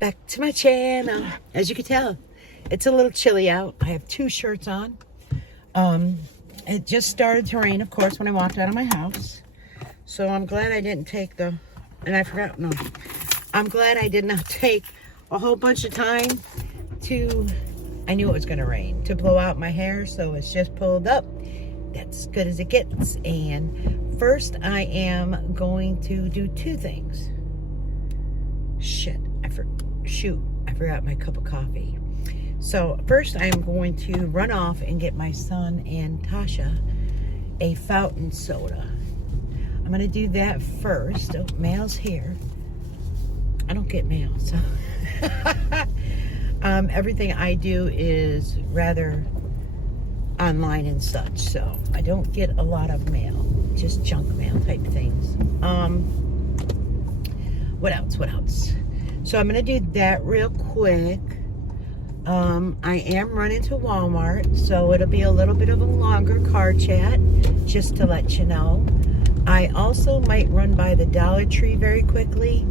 Back to my channel. As you can tell, it's a little chilly out. I have 2 shirts on. It just started to rain, of course, when I walked out of my house. So I'm glad I didn't take I'm glad I did not take a whole bunch of time I knew it was going to rain, to blow out my hair. So it's just pulled up. That's as good as it gets. And first I am going to do 2 things. Shit, I forgot my cup of coffee. So first I am going to run off and get my son and Tasha a fountain soda. I'm going to do that first. Oh, mail's here. I don't get mail, so everything I do is rather online and such, so I don't get a lot of mail, just junk mail type things. What else? So I'm gonna do that real quick. I am running to Walmart, so it'll be a little bit of a longer car chat, just to let you know. I also might run by the Dollar Tree very quickly.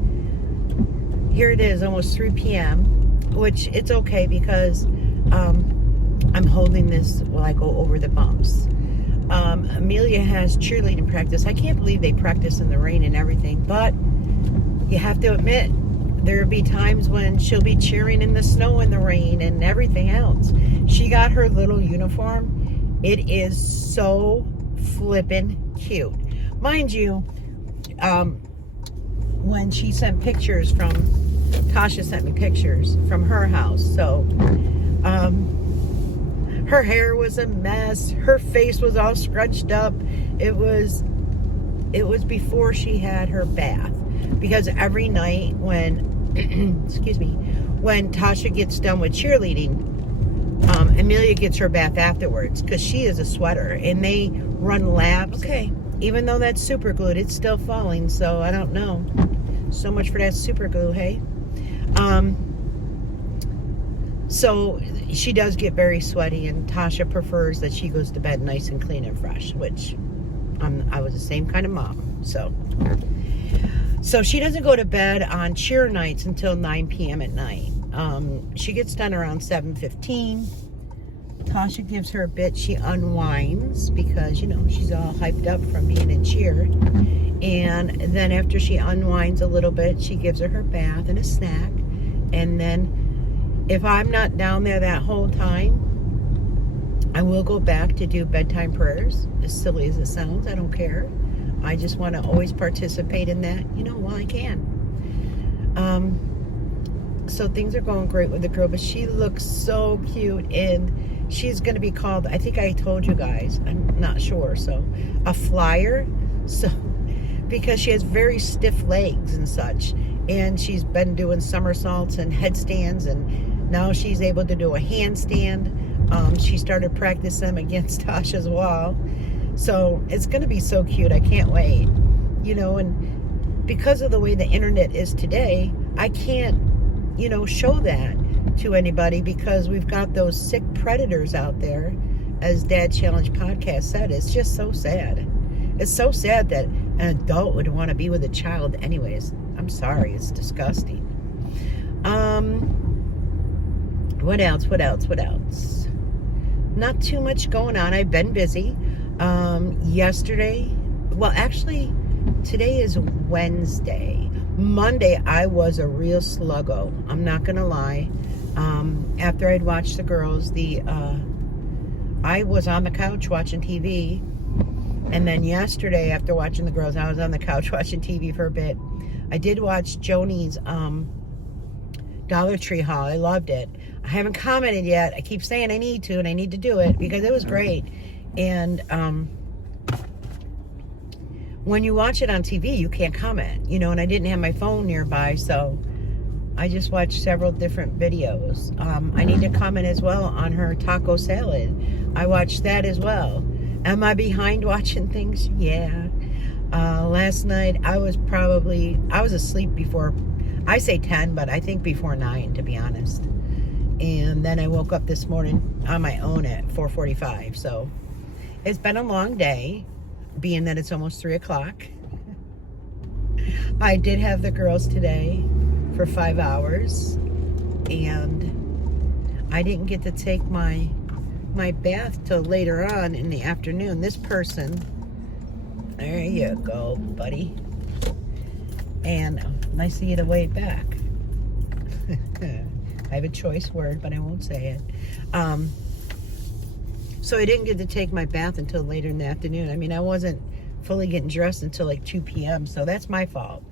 Here it is, almost 3 p.m., which it's okay because I'm holding this while I go over the bumps. Amelia has cheerleading practice. I can't believe they practice in the rain and everything, but you have to admit, there'll be times when she'll be cheering in the snow and the rain and everything else. She got her little uniform. It is so flippin' cute. Mind you, when she sent pictures from, Tasha sent me pictures from her house. So, her hair was a mess. Her face was all scrunched up. It was before she had her bath. Because every night when, excuse me, when Tasha gets done with cheerleading, Amelia gets her bath afterwards because she is a sweater and they run laps. Okay. Even though that's super glued, it's still falling, so I don't know. So much for that super glue, hey? So she does get very sweaty, and Tasha prefers that she goes to bed nice and clean and fresh, which I was the same kind of mom. So she doesn't go to bed on cheer nights until 9 p.m. at night. She gets done around 7:15. Tasha gives her a bit. She unwinds because, you know, she's all hyped up from being in cheer. And then after she unwinds a little bit, she gives her bath and a snack. And then if I'm not down there that whole time, I will go back to do bedtime prayers. As silly as it sounds, I don't care. I just want to always participate in that, you know, while I can. So things are going great with the girl, but she looks so cute, and she's going to be called, I think I told you guys, I'm not sure, so a flyer. So because she has very stiff legs and such, and she's been doing somersaults and headstands, and now she's able to do a handstand. She started practicing them against Tasha's wall. So it's going to be so cute. I can't wait. You know, and because of the way the internet is today, I can't, you know, show that to anybody because we've got those sick predators out there, as Dad Challenge Podcast said. It's just so sad. It's so sad that an adult would want to be with a child anyways. I'm sorry. It's disgusting. What else? Not too much going on. I've been busy. Yesterday, well, actually, today is Wednesday. Monday, I was a real sluggo. I'm not going to lie. After I'd watched the girls, I was on the couch watching TV. And then yesterday, after watching the girls, I was on the couch watching TV for a bit. I did watch Joni's Dollar Tree haul. I loved it. I haven't commented yet. I keep saying I need to, and I need to do it because it was great. And when you watch it on TV, you can't comment, you know, and I didn't have my phone nearby, so I just watched several different videos. I need to comment as well on her taco salad. I watched that as well. Am I behind watching things? Yeah. Last night, I was asleep before, I say 10, but I think before 9, to be honest. And then I woke up this morning on my own at 4:45, so it's been a long day, being that it's almost 3 o'clock. I did have the girls today for 5 hours, and I didn't get to take my bath till later on in the afternoon. This person, there you go, buddy. And nice to get a way back. I have a choice word, but I won't say it. So I didn't get to take my bath until later in the afternoon. I mean, I wasn't fully getting dressed until like 2 p.m., so that's my fault.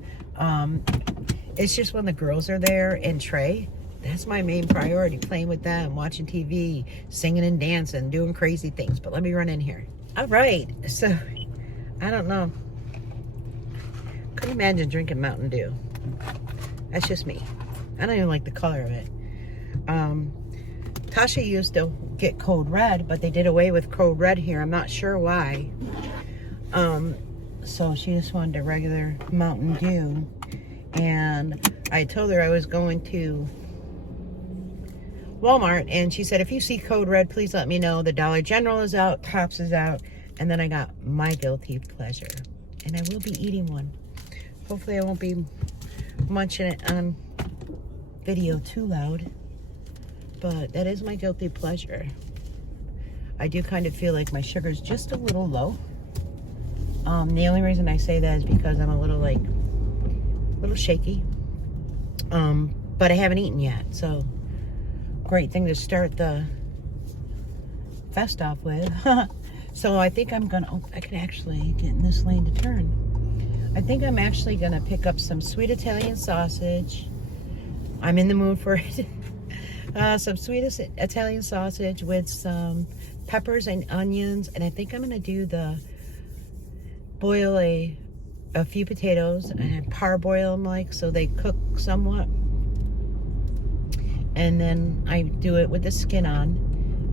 It's just when the girls are there and Trey, that's my main priority, playing with them, watching TV, singing and dancing, doing crazy things. But let me run in here. All right, so I don't know. Couldn't imagine drinking Mountain Dew. That's just me. I don't even like the color of it. Tasha used to get Code Red, but they did away with Code Red here. I'm not sure why. So she just wanted a regular Mountain Dew. And I told her I was going to Walmart, and she said, if you see Code Red, please let me know. The Dollar General is out, Tops is out, and then I got my guilty pleasure. And I will be eating one. Hopefully I won't be munching it on video too loud. But that is my guilty pleasure. I do kind of feel like my sugar's just a little low. The only reason I say that is because I'm a little shaky. But I haven't eaten yet, so great thing to start the fest off with. So I think I'm gonna, I can actually get in this lane to turn. I think I'm actually gonna pick up some sweet Italian sausage. I'm in the mood for it. Some sweet Italian sausage with some peppers and onions, and I think I'm gonna do boil a few potatoes and parboil them like so they cook somewhat, and then I do it with the skin on.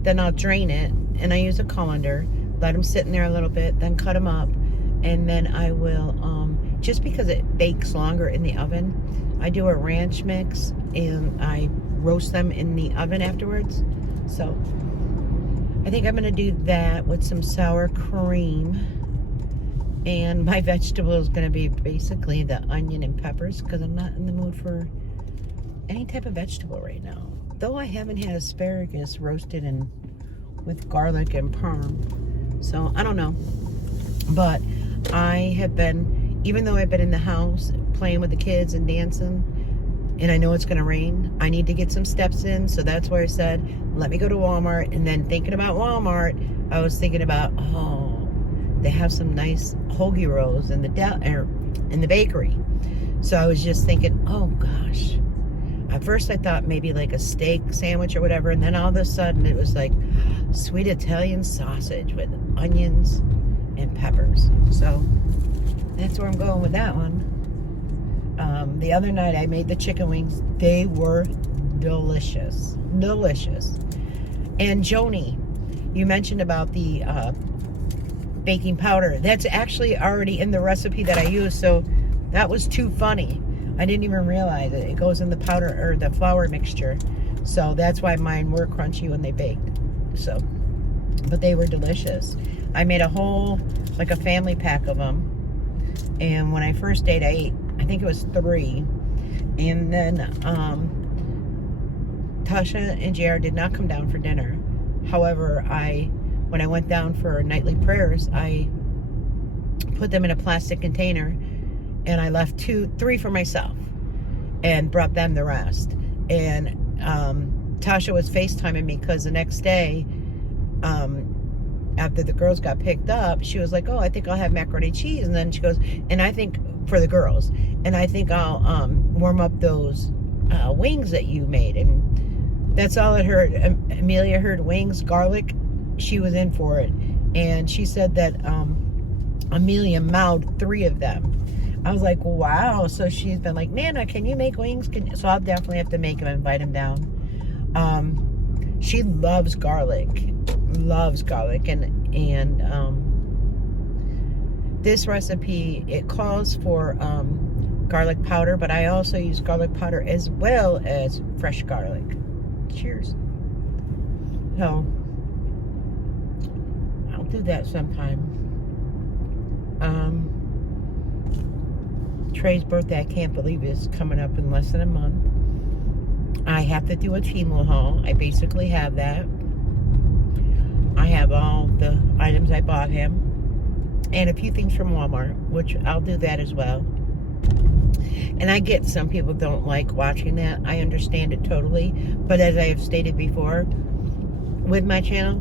Then I'll drain it, and I use a colander, let them sit in there a little bit, then cut them up, and then I will just because it bakes longer in the oven, I do a ranch mix and I roast them in the oven afterwards. So I think I'm gonna do that with some sour cream, and my vegetable is gonna be basically the onion and peppers because I'm not in the mood for any type of vegetable right now. Though I haven't had asparagus roasted and with garlic and parm, so I don't know. But I have been, even though I've been in the house playing with the kids and dancing, and I know it's gonna rain, I need to get some steps in. So that's why I said, let me go to Walmart. And then thinking about Walmart, I was thinking about, oh, they have some nice hoagie rolls in the bakery. So I was just thinking, oh gosh. At first I thought maybe like a steak sandwich or whatever, and then all of a sudden it was like sweet Italian sausage with onions and peppers. So that's where I'm going with that one. The other night I made the chicken wings. They were delicious. Delicious. And Joni, you mentioned about the baking powder. That's actually already in the recipe that I use, so that was too funny. I didn't even realize it. It goes in the powder or the flour mixture. So that's why mine were crunchy when they baked. So, but they were delicious. I made a whole, like a family pack of them. And when I first ate, I ate, I think it was 3. And then Tasha and JR did not come down for dinner. However, when I went down for nightly prayers, I put them in a plastic container, and I left 3 for myself and brought them the rest. And Tasha was FaceTiming me because the next day, after the girls got picked up, she was like, oh, I think I'll have macaroni and cheese. And then she goes, and I think for the girls, and I think I'll warm up those wings that you made. And that's all I heard. Amelia heard wings, garlic. She was in for it. And she said that Amelia mouthed 3 of them. I was like, wow. So she's been like, Nana, can you make wings? So I'll definitely have to make them and invite them down. She loves garlic. And this recipe, it calls for garlic powder, but I also use garlic powder as well as fresh garlic. Cheers. So I'll do that sometime. Trey's birthday, I can't believe, is coming up in less than a month. I have to do a Temu haul. I basically have that. I have all the items I bought him. And a few things from Walmart, which I'll do that as well. And I get some people don't like watching that. I understand it totally. But as I have stated before, with my channel,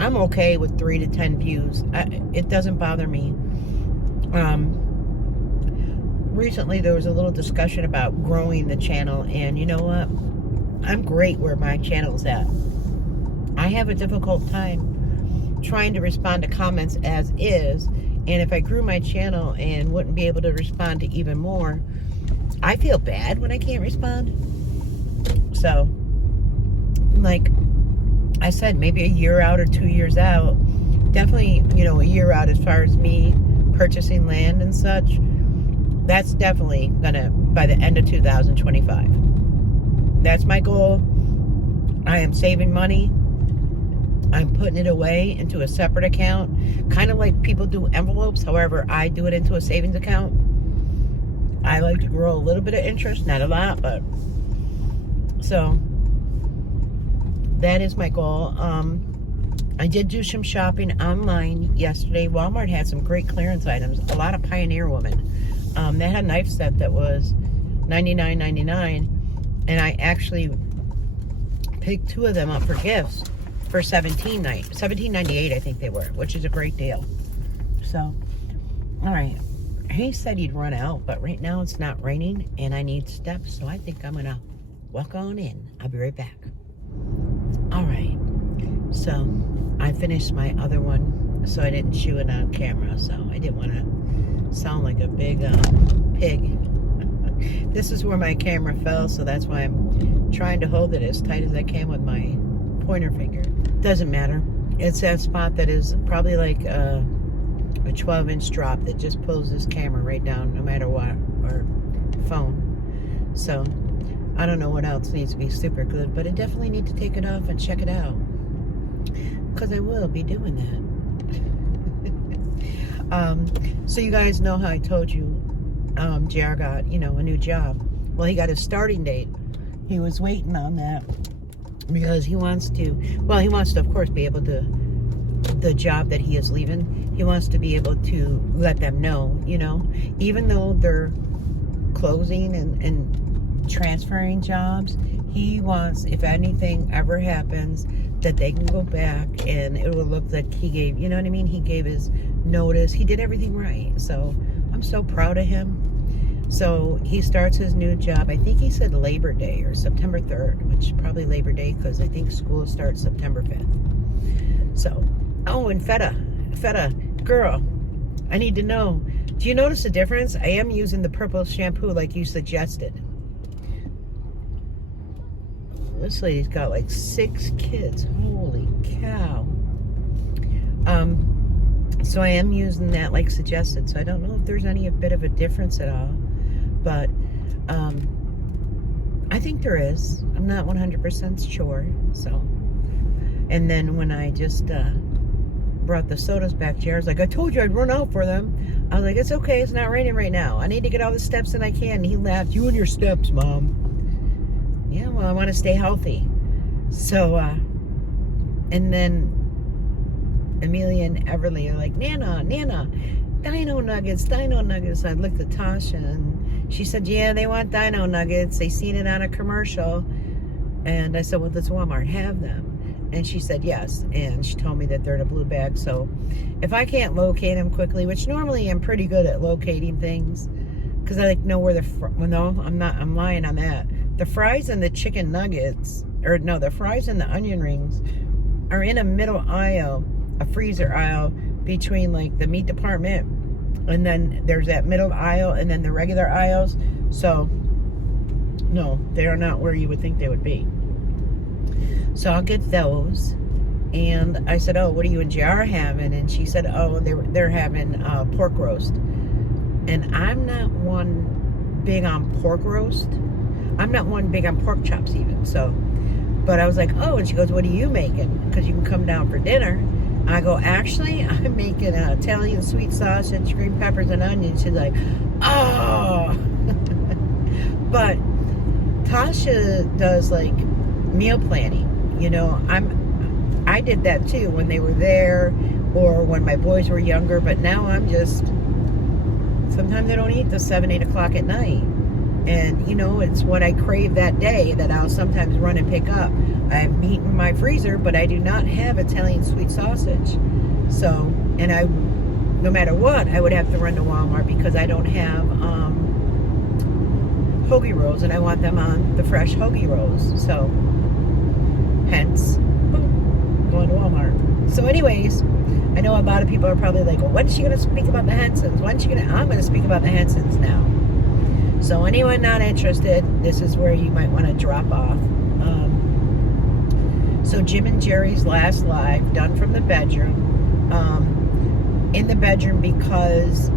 I'm okay with 3 to 10 views. It doesn't bother me. Recently there was a little discussion about growing the channel, and you know what? I'm great where my channel's at. I have a difficult time trying to respond to comments as is, and if I grew my channel and wouldn't be able to respond to even more, I feel bad when I can't respond. So, like I said, maybe a year out or 2 years out, definitely, you know, a year out as far as me purchasing land and such. That's definitely gonna, by the end of 2025. That's my goal. I am saving money. I'm putting it away into a separate account. Kind of like people do envelopes. However, I do it into a savings account. I like to grow a little bit of interest. Not a lot, but... So, that is my goal. I did do some shopping online yesterday. Walmart had some great clearance items. A lot of Pioneer Woman. They had a knife set that was $99.99, and I actually picked 2 of them up for gifts for $17.98, I think they were, which is a great deal. So, all right. He said he'd run out, but right now it's not raining, and I need steps, so I think I'm gonna walk on in. I'll be right back. All right. So, I finished my other one, so I didn't chew it on camera, so I didn't want to sound like a big pig. This is where my camera fell, so that's why I'm trying to hold it as tight as I can with my pointer finger. Doesn't matter. It's that spot that is probably like a 12-inch drop that just pulls this camera right down no matter what, or phone. So I don't know what else needs to be super good, but I definitely need to take it off and check it out, because I will be doing that. So you guys know how I told you JR got, you know, a new job. Well, he got his starting date. He was waiting on that because he wants to, well, he wants to, of course, be able to, the job that he is leaving, he wants to be able to let them know, you know, even though they're closing and transferring jobs, he wants, if anything ever happens, that they can go back and it will look like he gave, you know what I mean? He gave his notice. He did everything right. So I'm so proud of him. So he starts his new job. I think he said Labor Day or September 3rd, which is probably Labor Day because I think school starts September 5th. So, oh, and Feta, girl, I need to know, do you notice a difference? I am using the purple shampoo like you suggested. This lady's got like 6 kids. Holy cow. So I am using that like suggested. So I don't know if there's any bit of a difference at all. But I think there is. I'm not 100% sure. So, and then when I just brought the sodas back, JR's like, I told you I'd run out for them. I was like, it's okay. It's not raining right now. I need to get all the steps that I can. And he laughed. You and your steps, Mom. Yeah, well, I want to stay healthy. So, and then Amelia and Everly are like, Nana, Dino Nuggets. I looked at Tasha and she said, yeah, they want Dino Nuggets. They seen it on a commercial. And I said, well, does Walmart have them? And she said, yes. And she told me that they're in a blue bag. So if I can't locate them quickly, which normally I'm pretty good at locating things, because I like know where well, no, I'm lying on that. The fries and the chicken nuggets, or no, the fries and the onion rings are in a middle aisle, a freezer aisle between like the meat department, and then there's that middle aisle and then the regular aisles. So no, they are not where you would think they would be. So I'll get those. And I said, oh, what are you and JR having? And she said, oh, they're having pork roast. And I'm not one big on pork roast. I'm not one big on pork chops even. So, but I was like, oh, and she goes, what are you making? Because you can come down for dinner. I go, actually, I'm making an Italian sweet sausage, green peppers, and onions. She's like, oh. But Tasha does like meal planning. You know, I did that too when they were there or when my boys were younger. But now I'm just, sometimes I don't eat till 7, 8 o'clock at night. And, you know, it's what I crave that day that I'll sometimes run and pick up. I have meat in my freezer, but I do not have Italian sweet sausage. So, and I, no matter what, I would have to run to Walmart because I don't have hoagie rolls, and I want them on the fresh hoagie rolls. So, hence, going to Walmart. So anyways, I know a lot of people are probably like, well, when is she going to speak about the Hensons? I'm going to speak about the Hensons now. So anyone not interested, this is where you might want to drop off. So Jim and Jerry's last live, done from the bedroom. In the bedroom because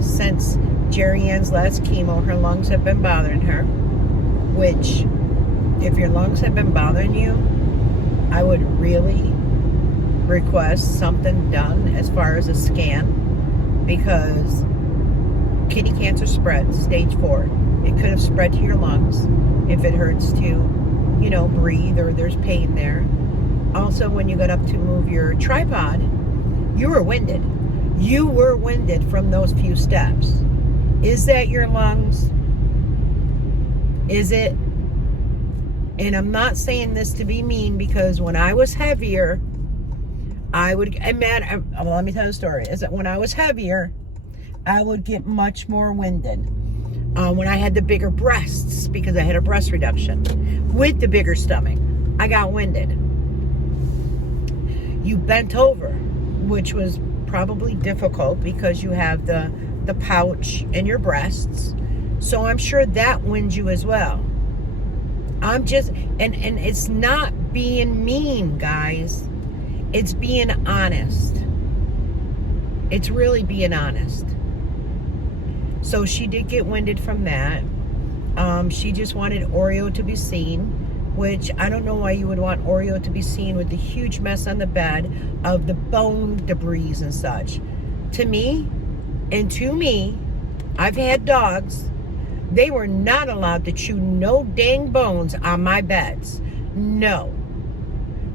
since Jerry Ann's last chemo, her lungs have been bothering her. Which, if your lungs have been bothering you, I would really request something done as far as a scan, because kidney cancer spreads, stage 4. It could have spread to your lungs if it hurts to, you know, breathe or there's pain there. Also, when you got up to move your tripod, you were winded. You were winded from those few steps. Is that your lungs? Is it? And I'm not saying this to be mean, because when I was heavier, let me tell you a story. Is that when I was heavier, I would get much more winded. When I had the bigger breasts, because I had a breast reduction, with the bigger stomach, I got winded. You bent over, which was probably difficult because you have the pouch in your breasts. So I'm sure that winds you as well. I'm just, and it's not being mean, guys. It's being honest. It's really being honest. So she did get winded from that. She just wanted Oreo to be seen, which I don't know why you would want Oreo to be seen with the huge mess on the bed of the bone debris and such. To me, I've had dogs. They were not allowed to chew no dang bones on my beds. No.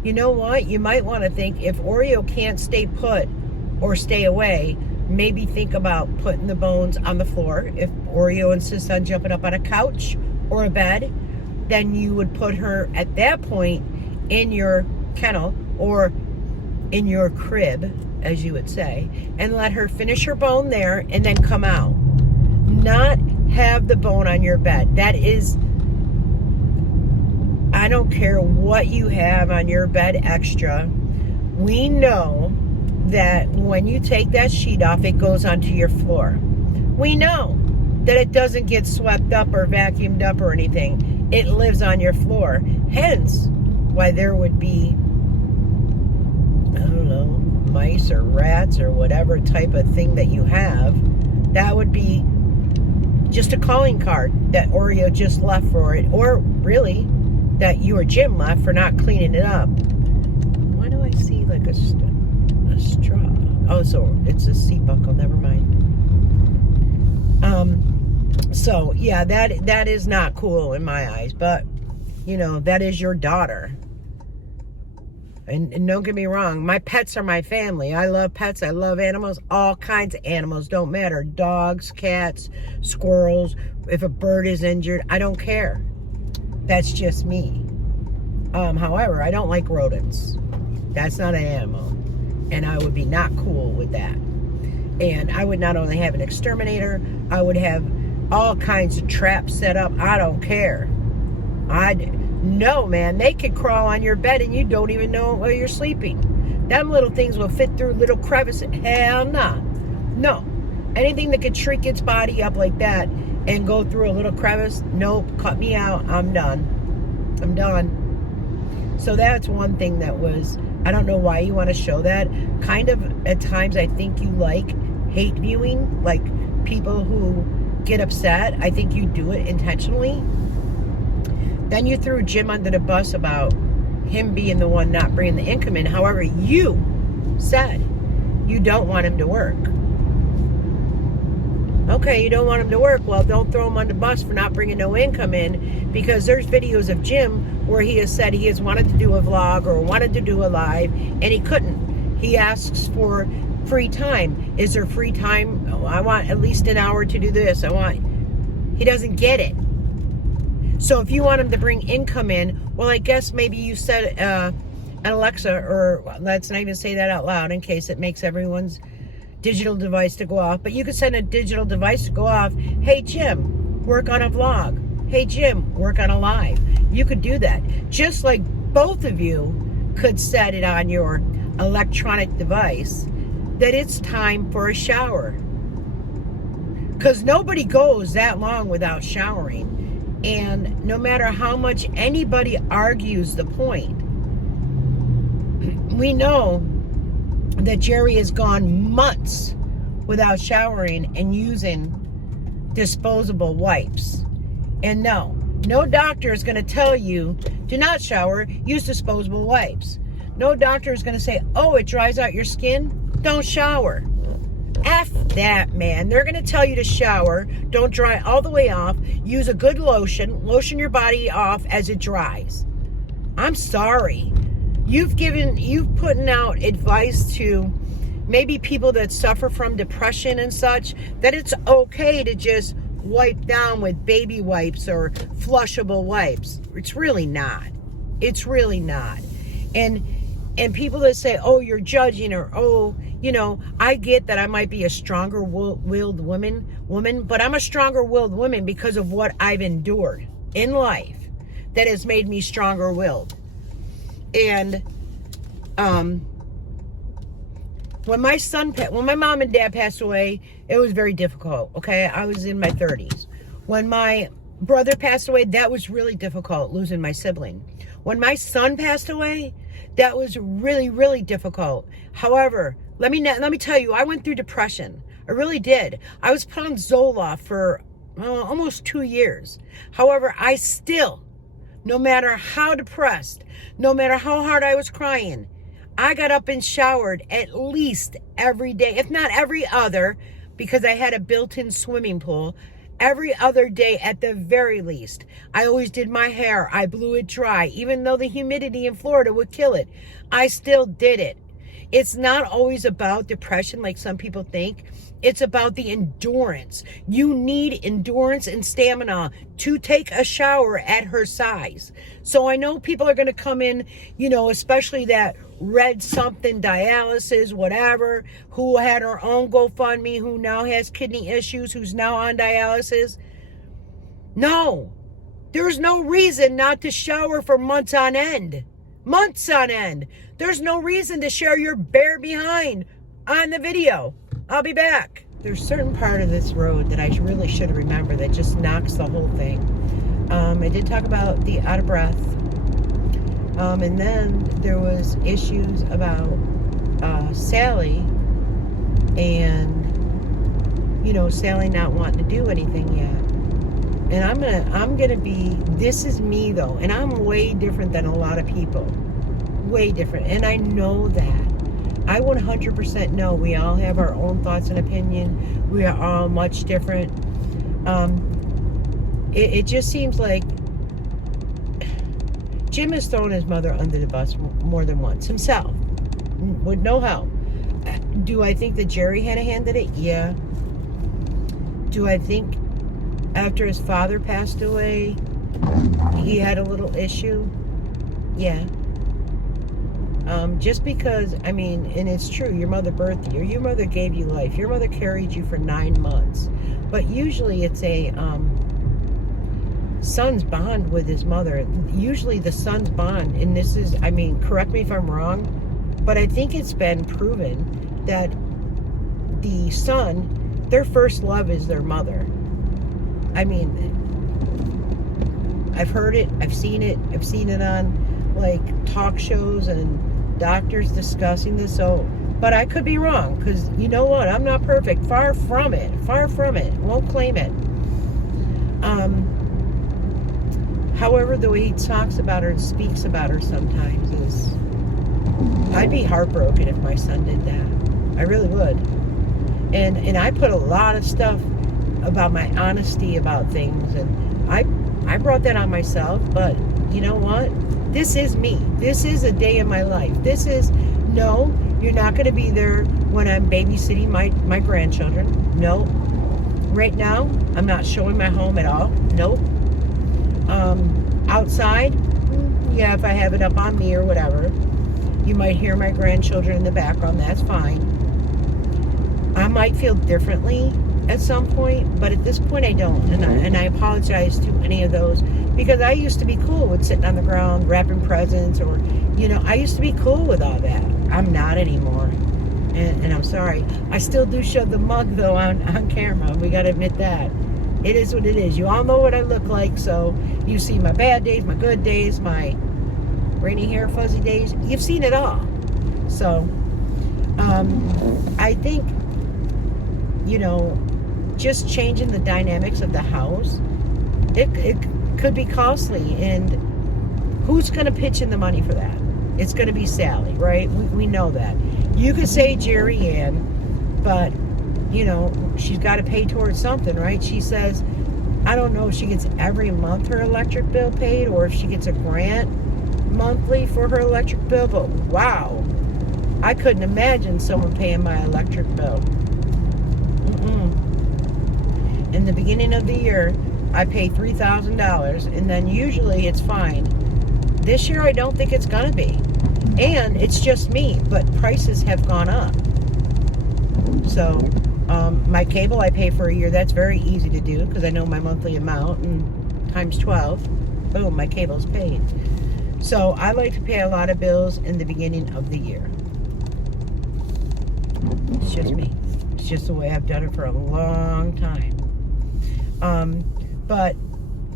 You know what? You might want to think, if Oreo can't stay put or stay away, maybe think about putting the bones on the floor. If Oreo insists on jumping up on a couch or a bed, then you would put her at that point in your kennel or in your crib, as you would say, and let her finish her bone there and then come out. Not have the bone on your bed. That is, I don't care what you have on your bed extra. We know that when you take that sheet off, it goes onto your floor. We know that it doesn't get swept up or vacuumed up or anything. It lives on your floor. Hence, why there would be, I don't know, mice or rats or whatever type of thing that you have. That would be just a calling card that Oreo just left for it. Or really, that you or Jim left for not cleaning it up. Why do I see like a straw? Oh, so it's a seat buckle. Never mind. So yeah, that is not cool in my eyes. But you know, that is your daughter. And don't get me wrong, my pets are my family. I love pets. I love animals. All kinds of animals. Don't matter. Dogs, cats, squirrels. If a bird is injured, I don't care. That's just me. However, I don't like rodents. That's not an animal. And I would be not cool with that. And I would not only have an exterminator, I would have all kinds of traps set up. I don't care. No, man, they could crawl on your bed and you don't even know while you're sleeping. Them little things will fit through little crevices. Hell nah. No. Anything that could shrink its body up like that and go through a little crevice, nope, cut me out. I'm done. I'm done. So that's one thing that was, I don't know why you want to show that. Kind of, at times, I think you like hate viewing, like people who get upset. I think you do it intentionally. Then you threw Jim under the bus about him being the one not bringing the income in. However, you said. You don't want him to work. Okay, you don't want him to work. Well, don't throw him on the bus for not bringing no income in, because there's videos of Jim where he has said he has wanted to do a vlog or wanted to do a live, and he couldn't. He asks for free time. Is there free time? Oh, I want at least an hour to do this. He doesn't get it. So if you want him to bring income in, well, I guess maybe you set an Alexa, or let's not even say that out loud in case it makes everyone's digital device to go off. But you could send a digital device to go off. Hey, Jim, work on a vlog. Hey, Jim, work on a live. You could do that. Just like both of you could set it on your electronic device that it's time for a shower. Because nobody goes that long without showering. And no matter how much anybody argues the point, we know that Jerry has gone months without showering and using disposable wipes. And no doctor is going to tell you, do not shower, use disposable wipes. No doctor is going to say, oh, it dries out your skin, don't shower. F that, man. They're going to tell you to shower, don't dry all the way off, use a good lotion your body off as it dries. I'm sorry. You've putting out advice to maybe people that suffer from depression and such, that it's okay to just wipe down with baby wipes or flushable wipes. It's really not. It's really not. And people that say, oh, you're judging, or, oh, you know, I get that I might be a stronger willed woman, but I'm a stronger willed woman because of what I've endured in life that has made me stronger willed. And when my mom and dad passed away, it was very difficult. Okay, I was in my 30s. When my brother passed away, that was really difficult, losing my sibling. When my son passed away, that was really, really difficult. However, let me tell you, I went through depression. I really did. I was put on Zoloft for almost 2 years. However, I still, no matter how depressed, no matter how hard I was crying, I got up and showered at least every day, if not every other, because I had a built-in swimming pool, every other day at the very least. I always did my hair. I blew it dry. Even though the humidity in Florida would kill it, I still did it. It's not always about depression like some people think. It's about the endurance. You need endurance and stamina to take a shower at her size. So I know people are going to come in, you know, especially that red something dialysis, whatever, who had her own GoFundMe, who now has kidney issues, who's now on dialysis. No, there's no reason not to shower for months on end. Months on end. There's no reason to share your bare behind on the video. I'll be back. There's a certain part of this road that I really should remember that just knocks the whole thing. I did talk about the out of breath. And then there was issues about Sally and, you know, Sally not wanting to do anything yet. And I'm gonna be, this is me though, and I'm way different than a lot of people. Way different. And I know that. I 100% know we all have our own thoughts and opinion. We are all much different. It just seems like Jim has thrown his mother under the bus more than once himself, with no help. Do I think that Jerry had a hand in it? Yeah. Do I think after his father passed away, he had a little issue? Yeah. Just because, I mean, and it's true, your mother birthed you, your mother gave you life, your mother carried you for 9 months. But usually it's a son's bond with his mother. Usually the son's bond, and this is, I mean, correct me if I'm wrong, but I think it's been proven that the son, their first love is their mother. I mean, I've heard it, I've seen it on like talk shows and doctors discussing this, but I could be wrong, because you know what, I'm not perfect, far from it, won't claim it. However, the way he talks about her and speaks about her sometimes is I'd be heartbroken if my son did that. I really would. And I put a lot of stuff about my honesty about things, and I brought that on myself. But you know what? This is me. This is a day in my life. This is, no, you're not going to be there when I'm babysitting my grandchildren. No. Right now, I'm not showing my home at all. Nope. Outside, yeah, if I have it up on me or whatever, you might hear my grandchildren in the background. That's fine. I might feel differently at some point, but at this point I don't. And I apologize to any of those, because I used to be cool with sitting on the ground, wrapping presents, or, I used to be cool with all that. I'm not anymore. And I'm sorry. I still do show the mug, though, on camera. We got to admit that. It is what it is. You all know what I look like, so you see my bad days, my good days, my rainy hair, fuzzy days. You've seen it all. So, I think, just changing the dynamics of the house, it could be costly. And who's going to pitch in the money for that? It's going to be Sally, right? We know that. You could say Jerry Ann, but, she's got to pay towards something, right? She says, I don't know if she gets every month her electric bill paid, or if she gets a grant monthly for her electric bill, but wow, I couldn't imagine someone paying my electric bill. In the beginning of the year, I pay $3,000, and then usually it's fine. This year, I don't think it's going to be. And it's just me, but prices have gone up. So, my cable I pay for a year, that's very easy to do, because I know my monthly amount, and times 12, boom, my cable's paid. So, I like to pay a lot of bills in the beginning of the year. It's just me. It's just the way I've done it for a long time. But,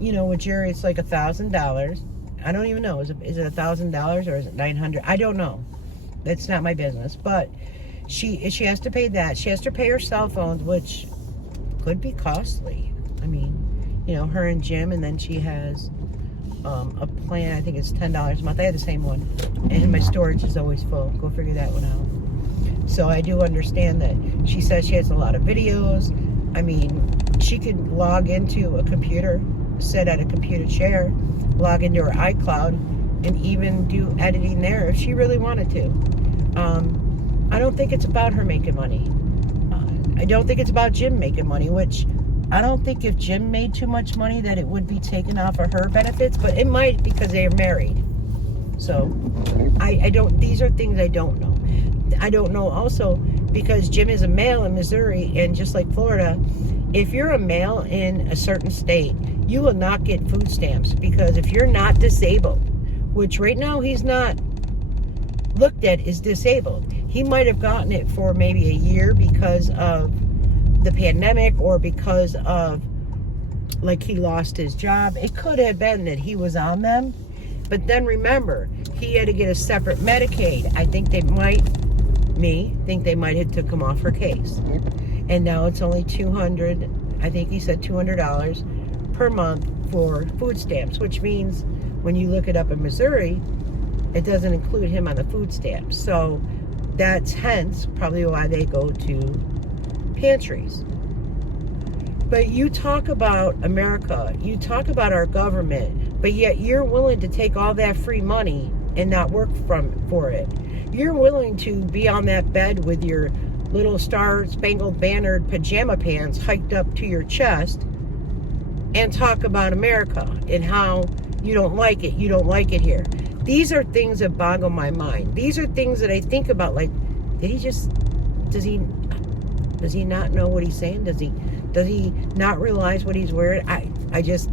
with Jerry, it's like $1,000. I don't even know. Is it $1,000 or is it $900? I don't know. That's not my business. But she has to pay that. She has to pay her cell phones, which could be costly. I mean, her and Jim, and then she has a plan. I think it's $10 a month. I have the same one, and my storage is always full. Go figure that one out. So I do understand that she says she has a lot of videos. I mean, she could log into a computer, sit at a computer chair, log into her iCloud, and even do editing there if she really wanted to. I don't think it's about her making money. I don't think it's about Jim making money, which I don't think if Jim made too much money that it would be taken off of her benefits, but it might, because they are married. So I don't, these are things I don't know. I don't know also because Jim is a male in Missouri, and just like Florida, if you're a male in a certain state, you will not get food stamps, because if you're not disabled, which right now he's not looked at as disabled, he might have gotten it for maybe a year because of the pandemic, or because of, like, he lost his job. It could have been that he was on them, but then remember, he had to get a separate Medicaid. I think they might have took him off her case, and now it's only $200. I think he said $200 per month for food stamps, which means when you look it up in Missouri, it doesn't include him on the food stamps. So that's hence probably why they go to pantries. But you talk about America, you talk about our government, but yet you're willing to take all that free money and not work for it. You're willing to be on that bed with your little star-spangled bannered pajama pants hiked up to your chest and talk about America and how you don't like it here. These are things that boggle my mind. These are things that I think about, like, does he not know what he's saying? Does he not realize what he's wearing? I just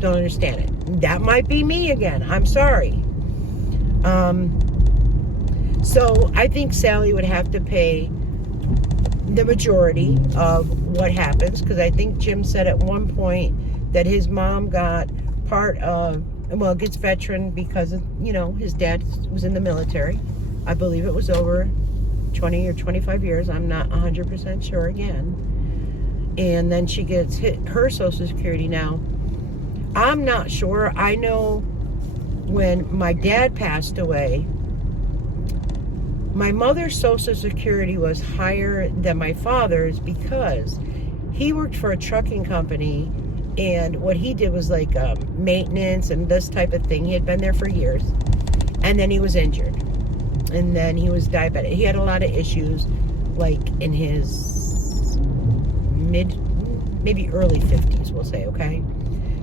don't understand it. That might be me again. I'm sorry. So I think Sally would have to pay the majority of what happens, because I think Jim said at one point that his mom got part of, well, gets veteran because of, his dad was in the military. I believe it was over 20 or 25 years. I'm not 100% sure again. And then she gets her Social Security now. I'm not sure. I know when my dad passed away, My mother's Social Security was higher than my father's because he worked for a trucking company, and what he did was like maintenance and this type of thing. He had been there for years, and then he was injured, and then he was diabetic. He had a lot of issues, like in his maybe early 50s, we'll say, okay?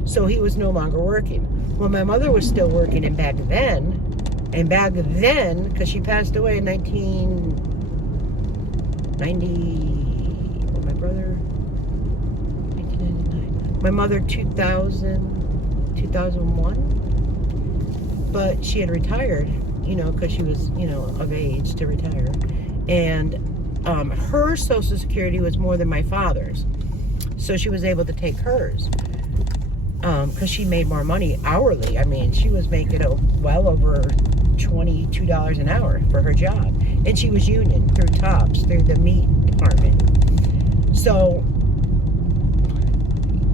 So he was no longer working. Well, my mother was still working, and back then, because she passed away in 1990, well, my brother, 1999. My mother, 2001. But she had retired, because she was, of age to retire. And her Social Security was more than my father's. So she was able to take hers. Because she made more money hourly. I mean, she was making well over $22 an hour for her job. And she was union through TOPS, through the meat department. So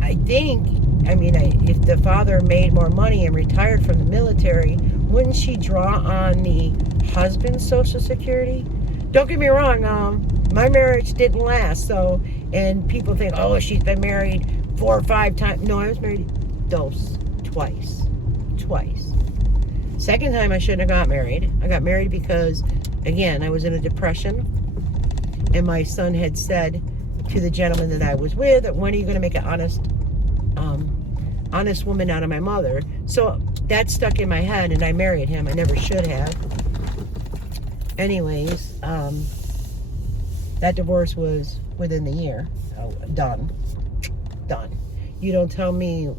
I think, if the father made more money and retired from the military, wouldn't she draw on the husband's Social Security? Don't get me wrong, my marriage didn't last, and people think, oh, she's been married 4 or 5 times. No, I was married twice. Second time I shouldn't have got married. I got married because, again, I was in a depression, and my son had said to the gentleman that I was with, when are you going to make an honest woman out of my mother? So that stuck in my head, and I married him. I never should have. Anyways, that divorce was within the year. Done. You don't tell me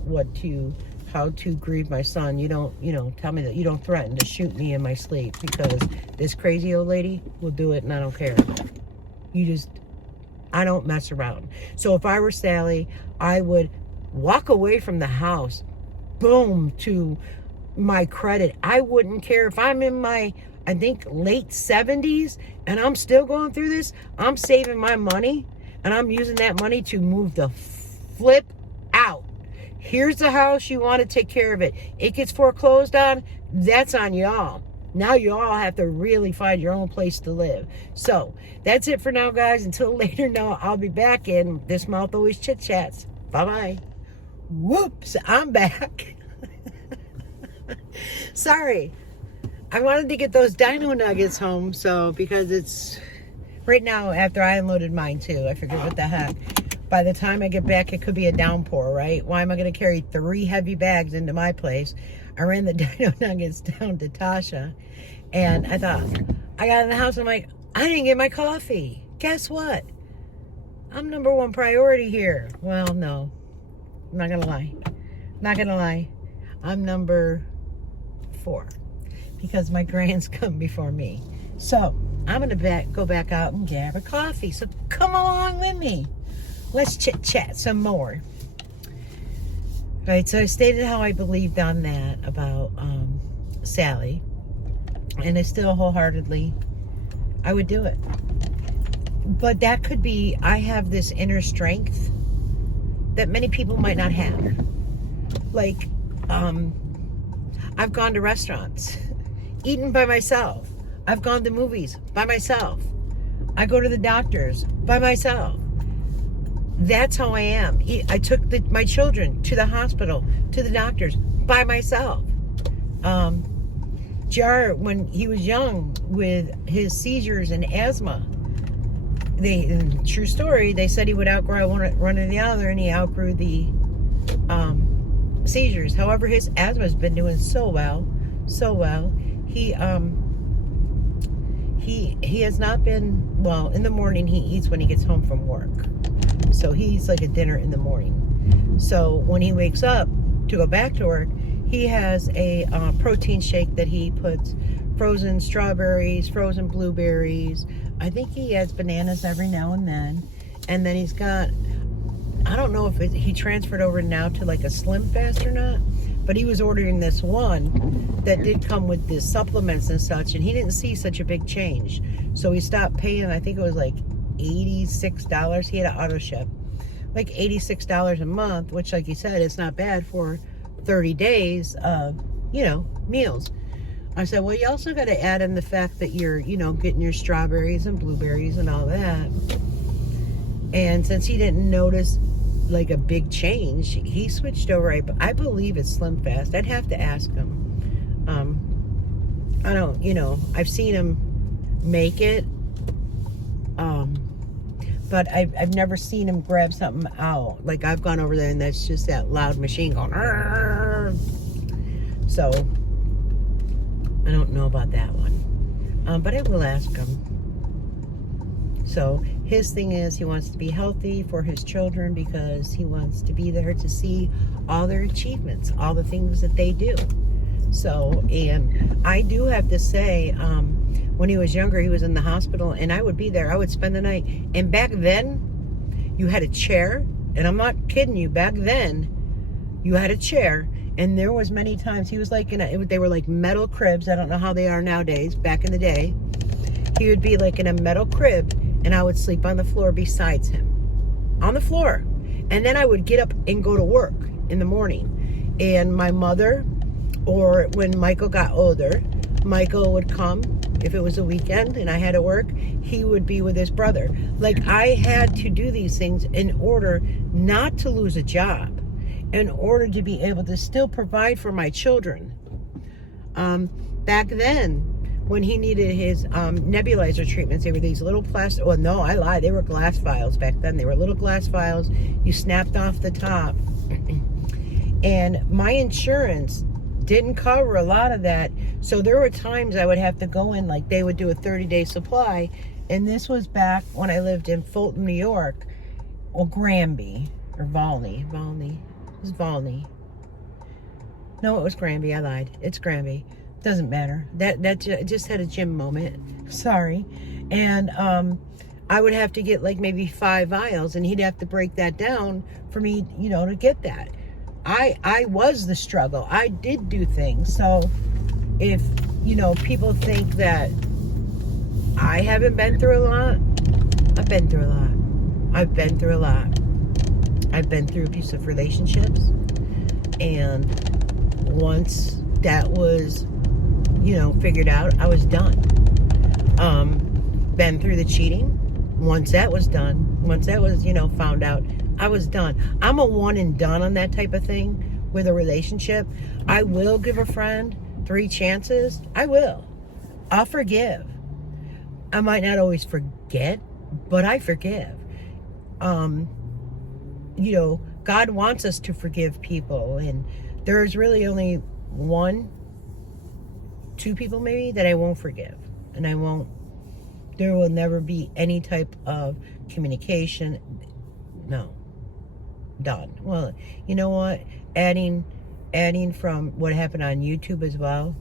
how to grieve my son. You don't, tell me that. You don't threaten to shoot me in my sleep, because this crazy old lady will do it, and I don't care. I don't mess around. So if I were Sally, I would walk away from the house, boom, to my credit. I wouldn't care if I'm in my, I think, late 70s, and I'm still going through this. I'm saving my money, and I'm using that money to move the flip out. Here's the house. You want to take care of it. It gets foreclosed on. That's on y'all. Now you all have to really find your own place to live. So that's it for now, guys. Until later, I'll be back in This Mouth Always Chit Chats. Bye-bye. Whoops, I'm back. Sorry. I wanted to get those dino nuggets home, because it's right now after I unloaded mine too. I figured, what the heck? By the time I get back, it could be a downpour, right? Why am I going to carry 3 heavy bags into my place? I ran the dino nuggets down to Tasha, and I thought, I got in the house, and I'm like, I didn't get my coffee. Guess what? I'm number 1 priority here. Well, no. I'm not going to lie. I'm number 4. Because my grands come before me. So, I'm going to go back out and grab a coffee. So, come along with me. Let's chit-chat some more. Right, so I stated how I believed on that about Sally. And I still wholeheartedly, I would do it. But that could be, I have this inner strength that many people might not have. Like, I've gone to restaurants, eaten by myself. I've gone to movies by myself. I go to the doctors by myself. That's how I am. I took my children to the hospital, to the doctors, by myself. Jar, when he was young, with his seizures and asthma, true story, they said he would outgrow one or the other, and he outgrew the seizures. However, his asthma has been doing so well. He has not been, well, in the morning he eats when he gets home from work. So he eats like a dinner in the morning. So when he wakes up to go back to work, he has a protein shake that he puts frozen strawberries, frozen blueberries. I think he adds bananas every now and then. And then he's got, I don't know if he transferred over now to like a Slim Fast or not, but he was ordering this one that did come with the supplements and such, and he didn't see such a big change. So he stopped paying, I think it was like $86. He had an auto ship. Like $86 a month, which, like you said, it's not bad for 30 days of, meals. I said, well, you also got to add in the fact that you're, getting your strawberries and blueberries and all that. And since he didn't notice like a big change, he switched over. I believe it's Slim Fast. I'd have to ask him. I don't, I've seen him make it. But I've never seen him grab something out. Like, I've gone over there and that's just that loud machine going. Arr! So I don't know about that one. But I will ask him. So his thing is he wants to be healthy for his children because he wants to be there to see all their achievements, all the things that they do. So, and I do have to say, when he was younger, he was in the hospital and I would be there. I would spend the night. And back then, you had a chair. And I'm not kidding you. Back then, you had a chair. And there was many times, he was like, they were like metal cribs. I don't know how they are nowadays. Back in the day, he would be like in a metal crib. And I would sleep on the floor besides him. On the floor. And then I would get up and go to work in the morning. And my mother, or when Michael got older, Michael would come. If it was a weekend and I had to work, he would be with his brother. Like, I had to do these things in order not to lose a job, in order to be able to still provide for my children. Back then, when he needed his nebulizer treatments, they were these little plastic, well, no, I lied. They were glass vials back then. They were little glass vials. You snapped off the top. And my insurance didn't cover a lot of that. So there were times I would have to go in, like they would do a 30-day supply. And this was back when I lived in Fulton, New York, or Granby, or Volney. It was Volney. No, it was Granby. I lied. It's Granby. Doesn't matter. That just had a gym moment. Sorry. And I would have to get like maybe 5 vials, and he'd have to break that down for me, to get that. I was the struggle. I did do things. So if, people think that I haven't been through a lot, I've been through a lot. I've been through a lot. I've been through abusive relationships. And once that was, figured out, I was done. Been through the cheating. Once that was done, once that was, found out, I was done. I'm a one and done on that type of thing with a relationship. I will give a friend 3 chances. I will. I'll forgive. I might not always forget, but I forgive. God wants us to forgive people, and there's really only 1, 2 people maybe that I won't forgive, and there will never be any type of communication. No. Done. Well, you know what? Adding from what happened on YouTube as well,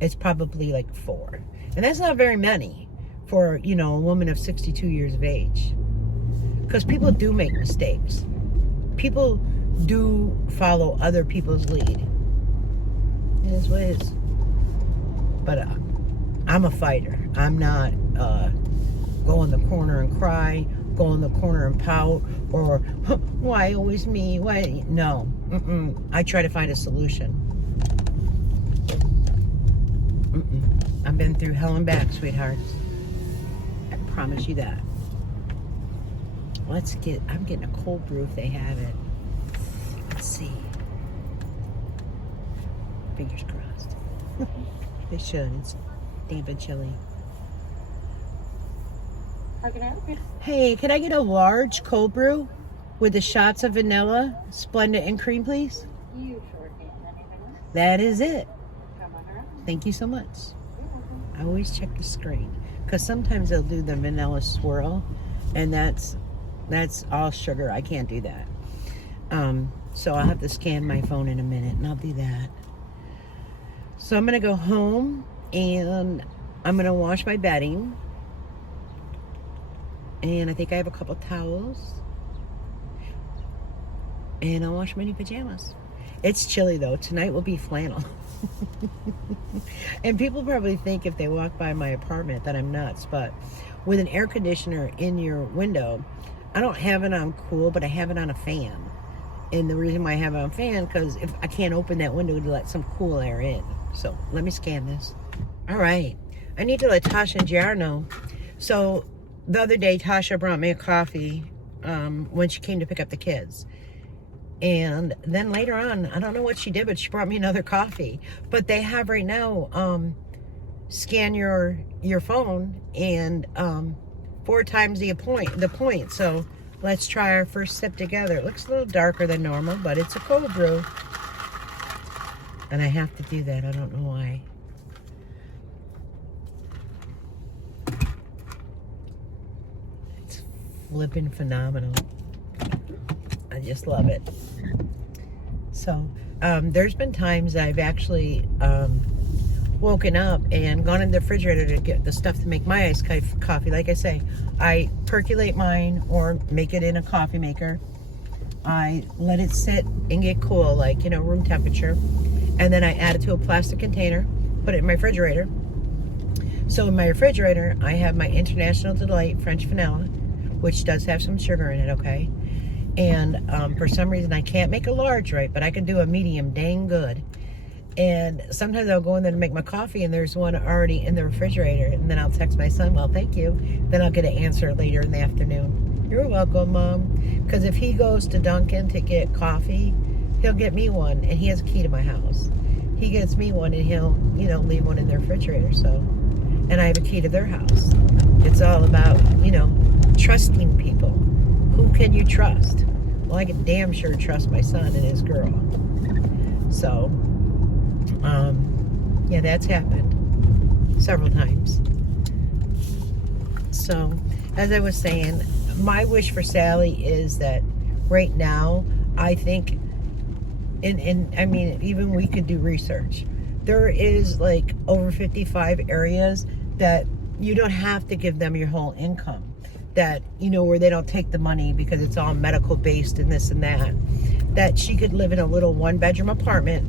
it's probably like 4. And that's not very many for, a woman of 62 years of age. Because people do make mistakes. People do follow other people's lead. It is what it is. But I'm a fighter. I'm not go in the corner and cry, go in the corner and pout, or why always me? Why? No. I try to find a solution. I've been through hell and back, sweethearts. I promise you that. I'm getting a cold brew if they have it. Let's see. Fingers crossed. They should. It's damp and chilly. How can I help you? Hey, can I get a large cold brew with the shots of vanilla, Splenda, and cream, please? You sure can. Anything else? That is it. Come on around. Thank you so much. You're welcome. I always check the screen because sometimes they'll do the vanilla swirl, and that's all sugar. I can't do that. So I'll have to scan my phone in a minute, and I'll do that. So I'm gonna go home and I'm gonna wash my bedding. And I think I have a couple towels. And I'll wash my new pajamas. It's chilly though. Tonight will be flannel. And people probably think if they walk by my apartment that I'm nuts. But with an air conditioner in your window, I don't have it on cool, but I have it on a fan. And the reason why I have it on a fan, because if I can't open that window to let some cool air in. So let me scan this. All right. I need to let Tasha and JR know. So the other day, Tasha brought me a coffee when she came to pick up the kids. And then later on, I don't know what she did, but she brought me another coffee. But they have right now, scan your phone and 4 times the point. So let's try our first sip together. It looks a little darker than normal, but it's a cold brew. And I have to do that. I don't know why. It's flipping phenomenal. I just love it. So there's been times I've actually woken up and gone in the refrigerator to get the stuff to make my iced coffee. Like I say, I percolate mine or make it in a coffee maker. I let it sit and get cool, like, you know, room temperature. And then I add it to a plastic container, put it in my refrigerator. So in my refrigerator, I have my International Delight French vanilla, which does have some sugar in it, okay? And for some reason, I can't make a large right, but I can do a medium dang good. And sometimes I'll go in there to make my coffee, and there's one already in the refrigerator. And then I'll text my son, well, thank you. Then I'll get an answer later in the afternoon. You're welcome, Mom. Because if he goes to Dunkin' to get coffee, he'll get me one, and he has a key to my house. He gets me one, and he'll, you know, leave one in their refrigerator. So, and I have a key to their house. It's all about, you know, trusting people. Who can you trust? Well, I can damn sure trust my son and his girl. So, yeah, that's happened several times. So, as I was saying, my wish for Sally is that right now, I think, and I mean, even we could do research. There is like over 55 areas that you don't have to give them your whole income. That, you know, where they don't take the money because it's all medical based and this and that. That she could live in a little 1-bedroom apartment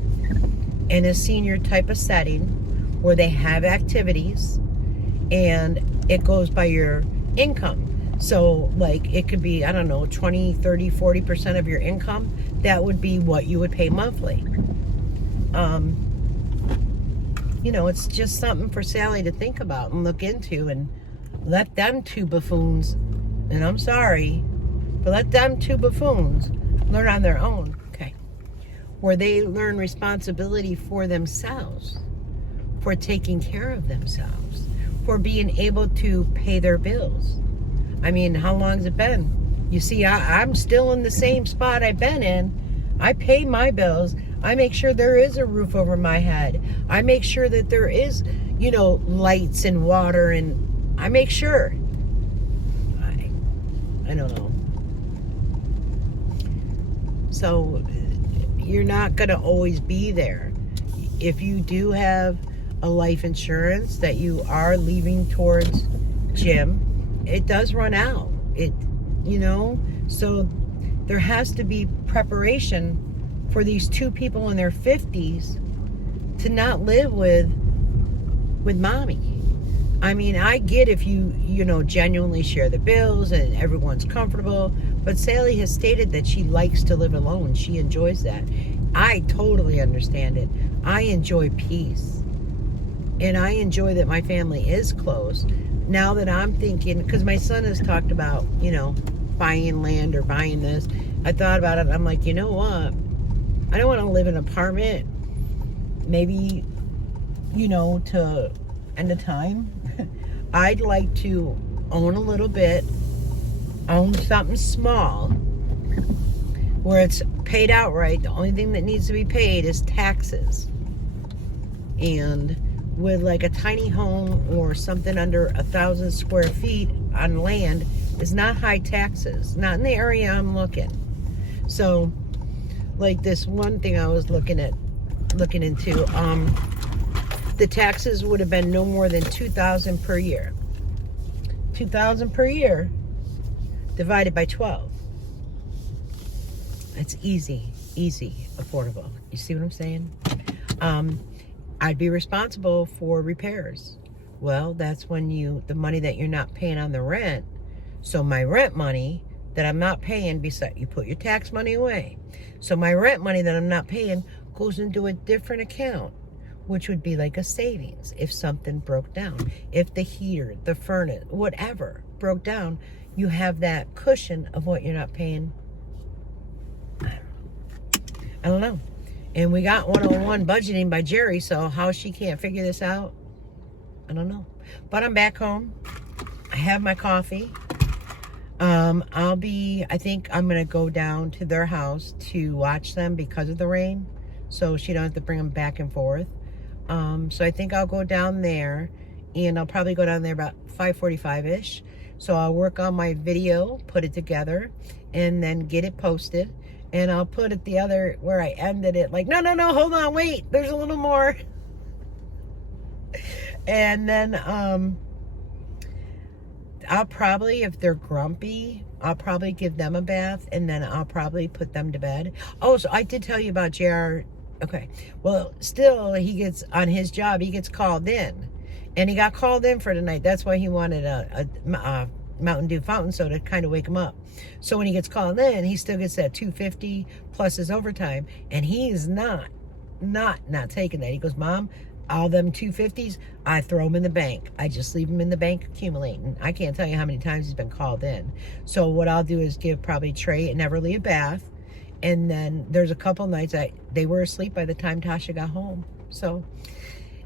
in a senior type of setting where they have activities and it goes by your income. So like it could be, I don't know, 20, 30, 40% of your income. That would be what you would pay monthly. You know, it's just something for Sally to think about and look into, and let them 2 buffoons, and I'm sorry, but let them 2 buffoons learn on their own, okay? Where they learn responsibility for themselves, for taking care of themselves, for being able to pay their bills. I mean, how long's it been? You see, I'm still in the same spot I've been in. I pay my bills. I make sure there is a roof over my head. I make sure that there is, you know, lights and water, and I make sure. I don't know. So you're not going to always be there. If you do have a life insurance that you are leaving towards Jim, it does run out. It, you know, so there has to be preparation for these 2 people in their 50s to not live with mommy. I mean, I get if you know, genuinely share the bills and everyone's comfortable, but Sally has stated that she likes to live alone. She enjoys that. I totally understand it. I enjoy peace. And I enjoy that my family is close. Now that I'm thinking, because my son has talked about, you know, buying land or buying this, I thought about it. I'm like, you know what? I don't want to live in an apartment. Maybe, you know, to end of time. I'd like to own a little bit, own something small, where it's paid outright. The only thing that needs to be paid is taxes. And with like a tiny home or something under 1,000 square feet on land is not high taxes. Not in the area I'm looking. So, like this one thing I was looking into, the taxes would have been no more than $2,000 per year. $2,000 per year divided by 12. It's easy, affordable. You see what I'm saying? I'd be responsible for repairs. Well, that's when the money that you're not paying on the rent. So my rent money that I'm not paying, besides you put your tax money away. So my rent money that I'm not paying goes into a different account which would be like a savings if something broke down. If the heater, the furnace, whatever broke down, you have that cushion of what you're not paying. I don't know. And we got 101 budgeting by Jerry, so how she can't figure this out, I don't know. But I'm back home. I have my coffee. I think I'm going to go down to their house to watch them because of the rain, so she don't have to bring them back and forth. So I think I'll go down there, and I'll probably go down there about 5:45-ish. So I'll work on my video, put it together, and then get it posted. And I'll put it the other where I ended it. Like, no, hold on, wait. There's a little more. And then I'll probably, if they're grumpy, I'll probably give them a bath. And then I'll probably put them to bed. Oh, so I did tell you about JR. Okay. Well, still, he gets, on his job, he gets called in. And he got called in for tonight. That's why he wanted a Mountain Dew fountain soda to kind of wake him up. So when he gets called in, he still gets that $2.50 plus his overtime, and he's not taking that. He goes, Mom, all them $2.50s, I throw them in the bank. I just leave them in the bank accumulating. I can't tell you how many times he's been called in. So what I'll do is give probably Trey and Everly a bath, and then there's a couple nights they were asleep by the time Tasha got home. So,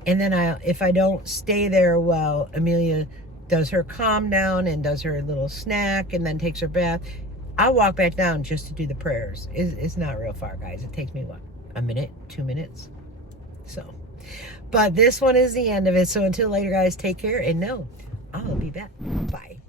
and then if I don't stay there while Amelia does her calm down and does her little snack and then takes her bath, I'll walk back down just to do the prayers. It's not real far, guys. It takes me, what, a minute, 2 minutes? So, but this one is the end of it. So until later, guys, take care. And no, I'll be back. Bye.